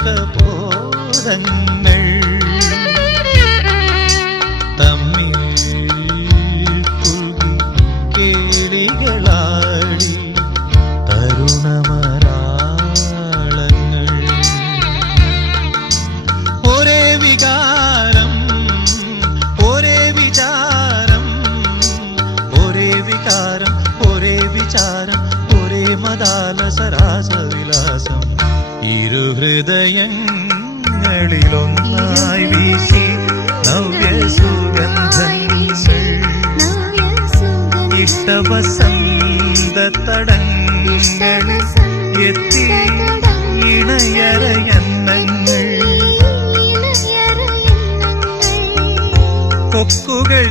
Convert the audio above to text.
കപോലങ്ങൾ തമ്മിൽ കുൽകി കേളികളാടി തരുണമരാളങ്ങൾ ഒരേ വികാരം ഒരേ വിചാരം ഒരേ വികാരം ഒരേ വിചാരം ഒരേ മദാലസരാസവിലാസം ഇരു ഹൃദയങ്ങളിലൊന്നായി വീശി നവ്യസുഗന്ധങ്ങൾ ഇഷ്ടവസന്തതടങ്ങളിൽ എത്തി ഇണയരയന്നങ്ങൾ കൊക്കുകൾ